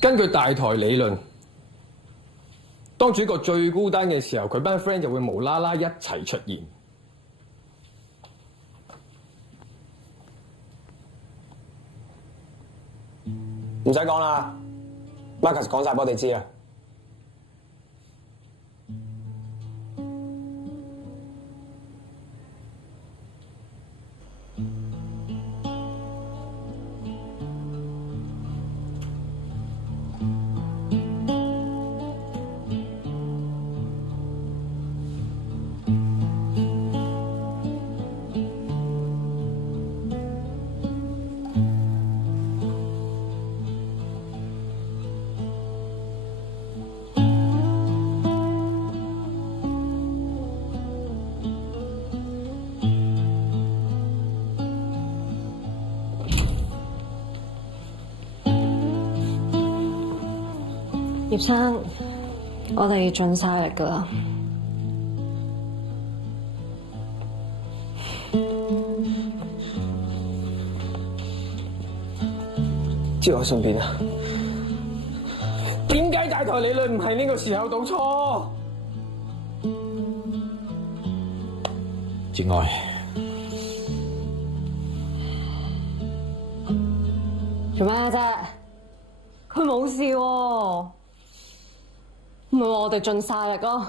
根據大台理論，當主角最孤單嘅時候，佢班 friend 就會無啦啦一齊出現。唔使講啦 ，Marcus 講晒俾我哋知啦。葉生，我哋盡晒力㗎啦。知我喺順便啊？點解大台理論唔係呢個時候到錯？節愛，做咩啫？佢冇事喎。唔係話我哋盡晒力咯。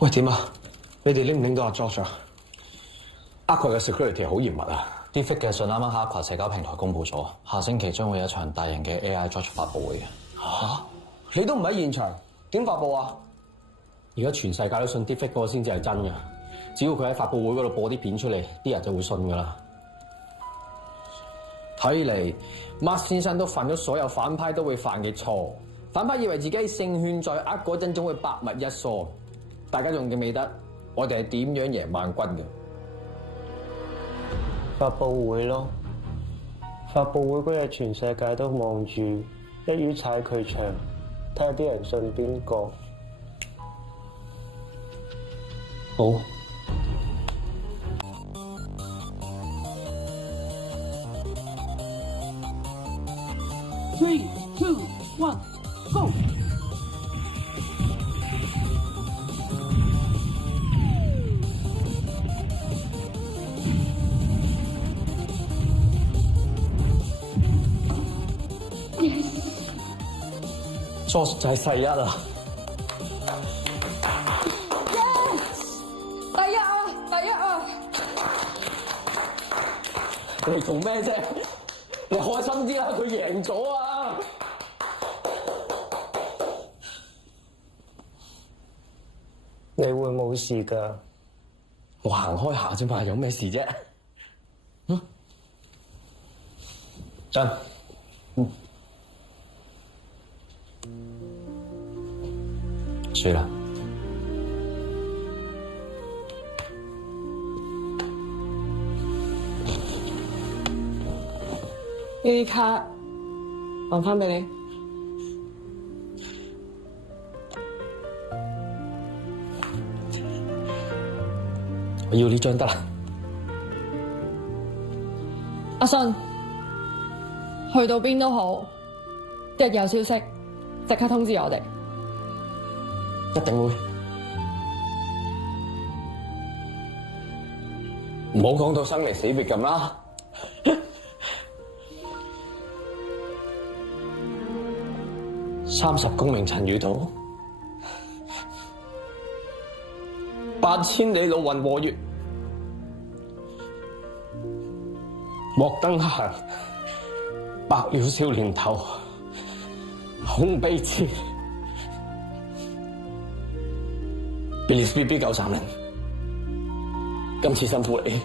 喂，點啊？你哋拎唔拎到阿 George 啊？佢嘅 security 好嚴密啊！啲 fake 嘅信啱啱喺 Aqua 社交平台公佈咗，下星期將會有一場大型嘅 AI George 發佈會嘅。你都唔喺現場，點發佈啊？而家全世界都信 Deepfake 嗰個先至係真嘅，只要佢喺發佈會嗰度播啲片出嚟，啲人就會信㗎啦。睇嚟 Mark 先生都犯咗所有反派都會犯嘅錯。反派以為自己勝券在握嗰陣，總會百密一疏。大家仲記唔記得我哋係點樣贏萬軍嘅？發佈會咯，發佈會嗰日全世界都望住，一於踩佢場，睇下啲人信邊個。好。3, 2, 1, go！George 就係世一啊！第一啊！你做咩啫？你開心啲啦，佢贏咗啊！你會冇事㗎？我行開下啫嘛，有咩事啫？真。輸啦。呢啲卡還返俾你。我要呢張得啦。阿信，去到邊都好，一有消息即刻通知我哋。一定會。唔好講到生離死別咁啦。30功名塵與土，8000里路雲和月，莫燈下，白了少年頭，空悲切。Billy BB 930，今次辛苦你。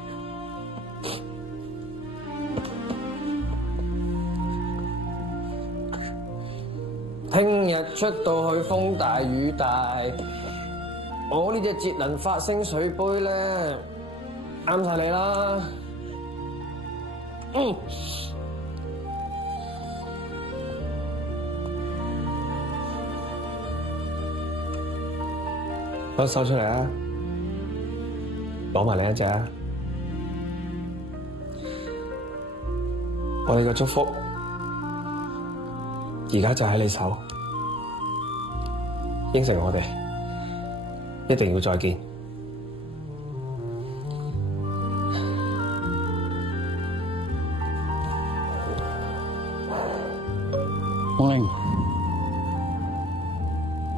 聽日出到去風大雨大，我呢隻節能發聲水杯咧，啱晒你啦。攞手出嚟啊！攞埋另一隻啊！我哋嘅祝福而家就喺你手，應承我哋一定要再見。東玲，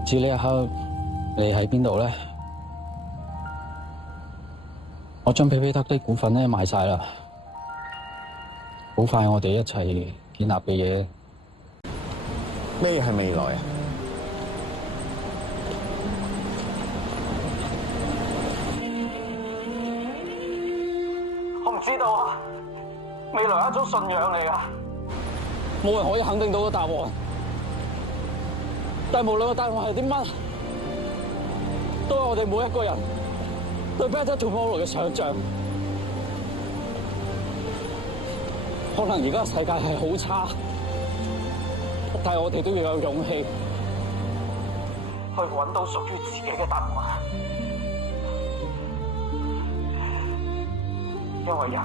至呢一刻你喺邊度咧？我將比比特的股份咧賣晒啦，好快我哋一齊建立嘅嘢。咩係未來啊？我唔知道啊，未來係一種信仰嚟噶，冇人可以肯定到個答案。但係無論個答案係點乜，都係我哋每一個人對 Better Tomorrow 嘅想像。可能而家世界係好差，但係我哋都要有勇氣去揾到屬於自己嘅答案。因為人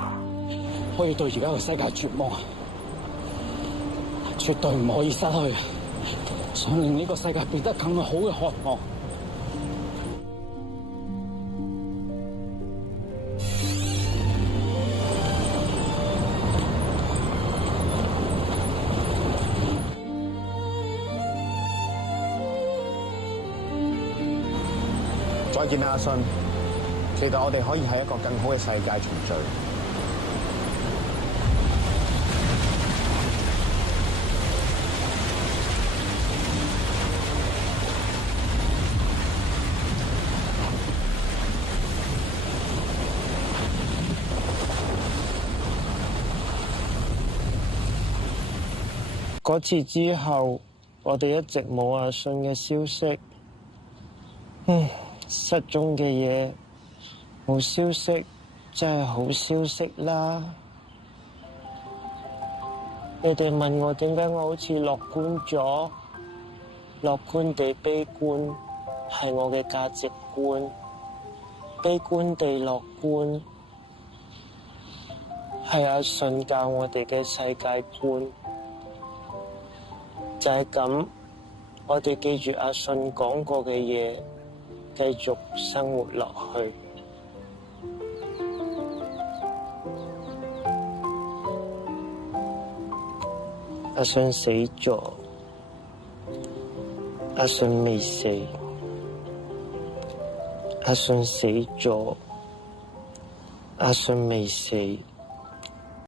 可以對而家嘅世界絕望，絕對唔可以失去想令呢個世界變得更好嘅渴望。再見阿信，期待我哋可以喺一個更好嘅世界重聚。嗰次之後，我哋一直冇阿信嘅消息。失蹤嘅嘢冇消息，真係好消息啦！你哋問我點解我好似樂觀咗？樂觀地悲觀係我嘅價值觀，悲觀地樂觀係阿信教我哋嘅世界觀。就係咁，我哋記住阿信講過嘅嘢，繼續生活落去。阿信死咗，阿信未死，阿信死咗，阿信未死。